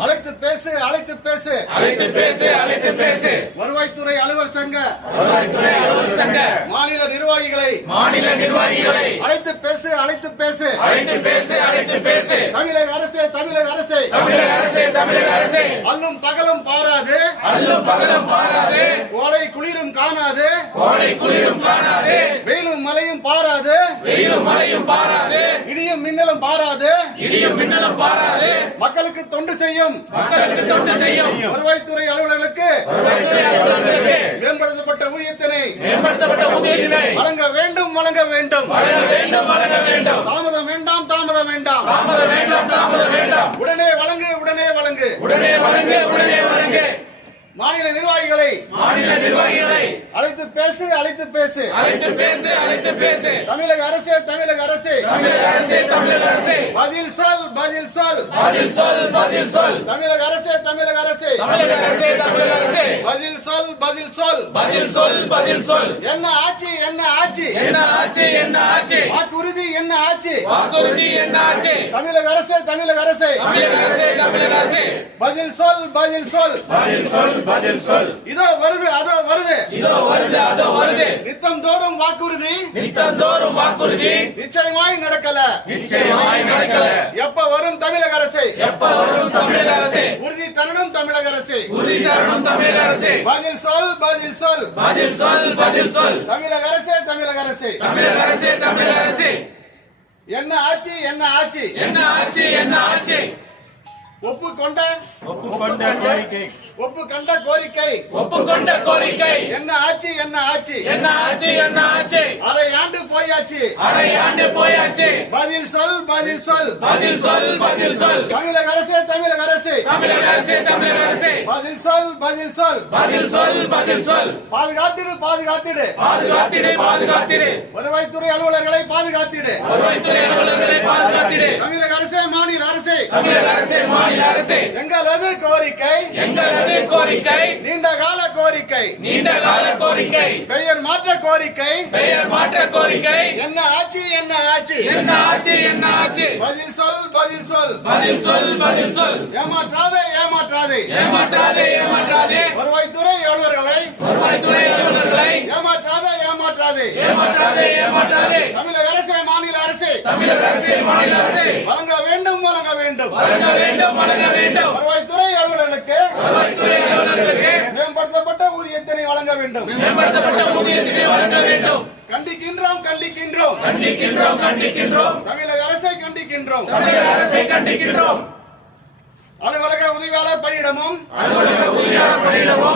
அழைத்து பேசு அழைத்து பேசு வருவாய்த்துறை அலுவலர் சங்க மாநில நிர்வாகிகளை அழைத்து பேசு தமிழக அரசே அல்லும் பகலும் பாராது கோடை குளிரும் காணாது வெயிலும் மழையும் பாராது இடியும் மின்னலும் பாராது மக்களுக்கு தொண்டு செய்யும் வருவாய்த்துறை அலுவலர்களுக்கு மேம்படுத்தப்பட்ட ஊதியத்தினை வழங்க வேண்டும் தாமதம் வேண்டாம் உடனே வழங்கு மாநில நிர்வாகிகளை அழைத்து பேசு தமிழக அரசே பதில் சொல் தமிழக அரசே பதில் சொல் என்ன ஆட்சி வாக்குறுதி என்ன ஆட்சி தமிழக அரசே பதில் சொல் இதோ வருது அதோ வருது நித்தம் தோறும் வாக்குறுதி நிச்சயமாய் நடக்கல எப்ப வரும் தமிழக அரசே உறுதி தரணும் தமிழக அரசே பதில் சொல் தமிழக அரசே என்ன ஆட்சி ஒப்புக்கொண்ட கோரிக்கை என்ன ஆட்சி அரை ஆண்டு போயாச்சு பதில் சொல் தமிழக அரசே பதில் சொல் பாதுகாத்திடு வருவாய்த்துறை அலுவலர்களை பாதுகாத்திடு தமிழக அரசே மாநில அரசே எங்களது கோரிக்கை நீண்ட கால கோரிக்கை பெயர் மாற்ற கோரிக்கை என்ன ஆட்சி பதில் சொல் ஏமாற்றாதே வருவாய்த்துறை அலுவலர்களை ஏமாற்றாதே தமிழக அரசே மாநில அரசே வழங்க வேண்டும் வருவாய்த்துறை அலுவலர்களுக்கு மேம்படுத்தப்பட்ட ஊதியத்தினை வழங்க வேண்டும் கண்டிக்கின்றோம் தமிழக அரசை கண்டிக்கின்றோம் அலுவலக உதவியாளர் பணியிடமும்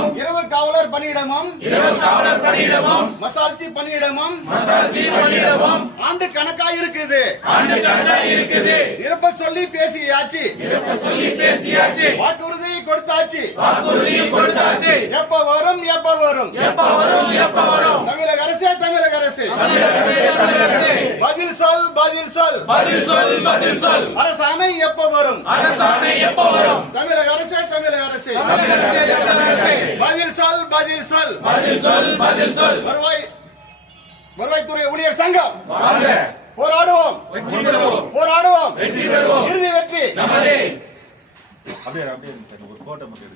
இரவு காவலர் பணியிடமும் மசாட்சி பணியிடமும் ஆண்டு கணக்காய் இருக்குது நிரப்ப சொல்லி பேசியாச்சு வாக்குறுதி கொடுத்தாச்சு எப்ப வரும் தமிழக அரசே பதில் சொல் அரசாணை எப்ப வரும் தமிழக அரசே பதில் சொல் வருவாய்த்துறை ஊழியர் சங்கம் போராடுவோம் இறுதி வெற்றி நமதே. அப்படியே ஒரு கோட்டை மட்டும்